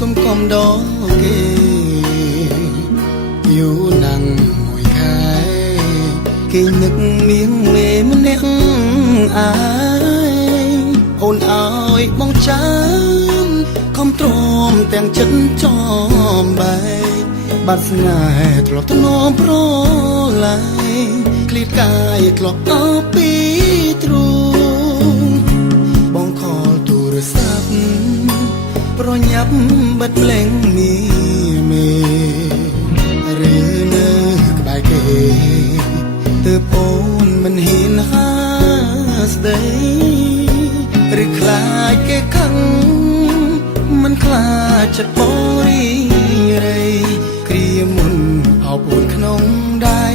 សុំកុំដកគេយូរណាស់មួយខែគេនឹកមៀងមេម្នាក់អាយអូនអើយបងចាំខំទ្រាំទាំងចិត្តចំបែកបាត់ស្នេហ៍ធ្លាប់ថ្នមប្រឡាយឃ្លាតកាយធ្លាប់អស់ពីទ្រូងបងខលទូរស័ព្ទប្រញាប់បិទភ្លេងមេឬនៅក្បែរគេទើបអូនមិនហ៊ានហាស្ដីឬខ្លាចគេខឹងមិនខ្លាចចិត្តបរិរ័យគ្រាមុនអោបអូនក្នុងដៃ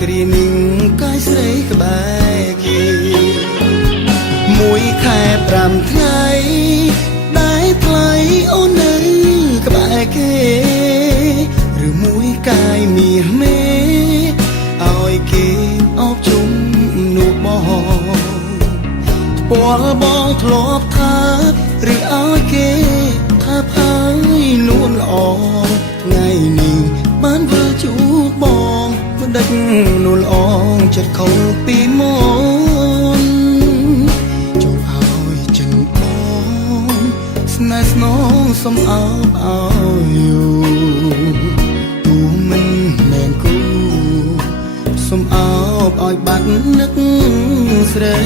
គ្រានឹងកាយស្រីក្បែរគេមួយខែ5ថ្ងៃដែលថ្លៃអូននៅក្បែរគេឬមួយកាយមាសមេឲ្យគេអោបជុំនោះបងពាល់បងធ្លាប់ថាឬឲ្យគេថាផាយនួនល្អថ្ងៃនេះបានវិលជួបបងមិនដេចនួនល្អចិត្តខុសពីមុនចូលឲ្យចិនបងស្នេហ៍ស្នងសុំអោបឲ្យយូរទូមិនមែនគូសុំអោបឲ្យបាត់នឹកស្រី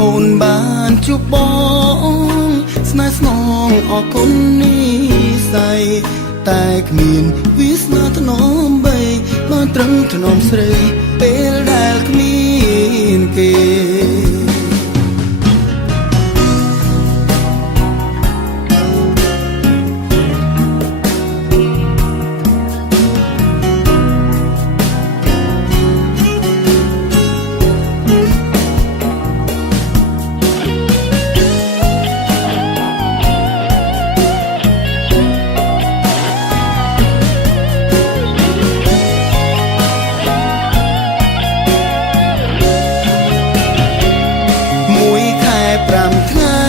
អូនបានជួបបងស្នេហ៍ស្នងអរគុណនេះស័យតែគ្មានវាសនាថ្នមបីបានត្រឹមថ្នមស្រីពេលដែលគ្មានគេ5ថ្ងៃ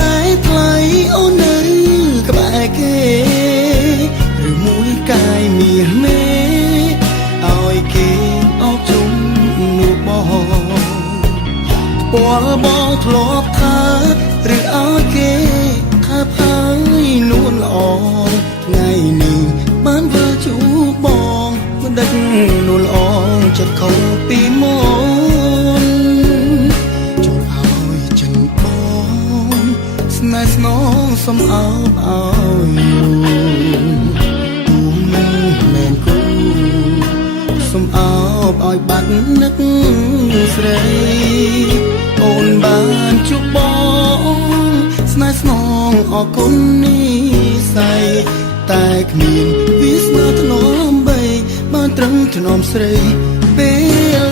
ដែលថ្លៃអូននៅក្បែរគេឬមួយកាយមាសមេឲ្យគេអោបជុំនោះបងពាល់បងធ្លាប់ថាឬឲ្យគេថាផាយនួនល្អថ្ងៃនេះបានវិលជួបបងមិនដេចនួនល្អចិត្តខុសពីមុនស្នេហ៍ស្នងសុំអោបឲ្យយូរទូមិនមែនគូសុំអោបឲ្យបាត់នឹកស្រីអូនបានជួបបងស្នេហ៍ស្នងអរគុណនេះស័យតែគ្មានវាសនាថ្នមបីបានត្រឹមថ្នមស្រីពេល